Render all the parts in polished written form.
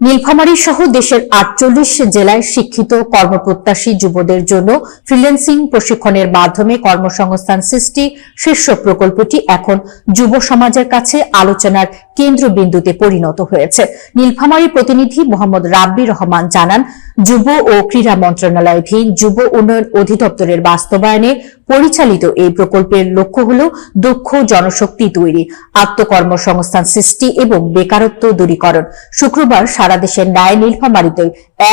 নীলফামারী সহ দেশের ৪৮ জেলায় শিক্ষিত কর্মপ্রত্যাশী যুবদের জন্য ফ্রিল্যান্সিং প্রশিক্ষণের মাধ্যমে কর্মসংস্থান সৃষ্টি শীর্ষক প্রকল্পটি এখন যুব সমাজের কাছে আলোচনার কেন্দ্রবিন্দুতে পরিণত হয়েছে। নীলফামারী প্রতিনিধি মোহাম্মদ রাব্বি রহমান জানান, যুব ও ক্রীড়া মন্ত্রণালয়াধীন যুব উন্নয়ন অধিদপ্তরের বাস্তবায়নে পরিচালিত এই প্রকল্পের লক্ষ্য হল দক্ষ জনশক্তি তৈরি, আত্মকর্মসংস্থান সৃষ্টি এবং বেকারত্ব দূরীকরণ। শুক্রবার সারা দেশের ন্যায় নীলফামারীতে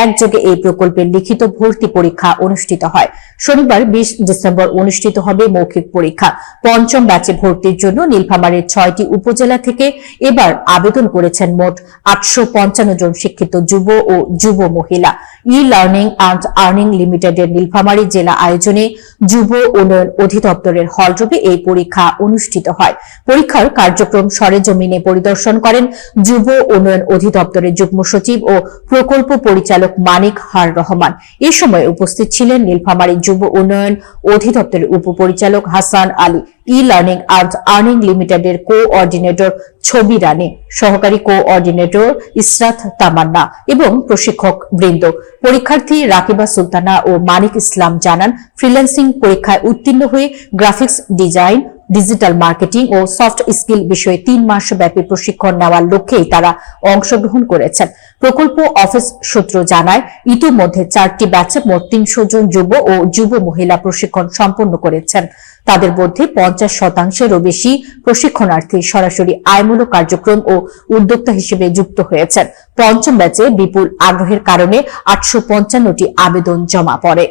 একযোগে এই প্রকল্পের লিখিত ভর্তি পরীক্ষা অনুষ্ঠিত হয়। শনিবার ২০ ডিসেম্বর অনুষ্ঠিত হবে মৌখিক পরীক্ষা। পঞ্চম ব্যাচে ভর্তির জন্য নীলফামারীর ৬টি উপজেলা থেকে এবার আবেদন করেছেন মোট ৮৫৫ জন শিক্ষিত যুব ও যুব মহিলা। ই লার্নিং অ্যান্ড আর্নিং লিমিটেডের নীলফামারী জেলা আয়োজনে যুব উন্নয়ন অধিদপ্তরের হলরুমে এই পরীক্ষা অনুষ্ঠিত হয়। পরীক্ষার কার্যক্রম সরেজমিনে পরিদর্শন করেন যুব উন্নয়ন অধিদপ্তরের যুগ্ম সচিব ও প্রকল্প পরিচালক মানিক হার রহমান। এ সময় উপস্থিত ছিলেন নীলফামারী যুব উন্নয়ন অধিদপ্তরের উপপরিচালক Hasan Ali, e learning and earning লিমিটেডের কোঅর্ডিনেটর ছবি রানী, সহকারী কোঅর্ডিনেটর ইসরাত তামান্না এবং প্রশিক্ষক বৃন্দ। পরীক্ষার্থী রাকিবা সুলতানা ও মানিক ইসলাম জানান, ফ্রিল্যান্সিং পরীক্ষায় উত্তীর্ণ হয়ে গ্রাফিক্স ডিজাইন, ডিজিটাল মার্কেটিং ও সফট স্কিল বিষয়ে ৩ মাস ব্যাপী প্রশিক্ষণ নেওয়ার লক্ষ্যেই তারা অংশগ্রহণ করেছেন। প্রকল্প অফিস সূত্র জানায়, ইতিমধ্যে ৪টি ব্যাচে মোট ৩০০ জন যুব ও যুব মহিলা প্রশিক্ষণ সম্পন্ন করেছেন। তাদের মধ্যে ৫০%-এরও বেশি প্রশিক্ষণার্থী সরাসরি আয়মূলক কার্যক্রম ও উদ্যোক্তা হিসেবে যুক্ত হয়েছেন। পঞ্চম ব্যাচে বিপুল আগ্রহের কারণে ৮৫৫টি আবেদন জমা পড়ে।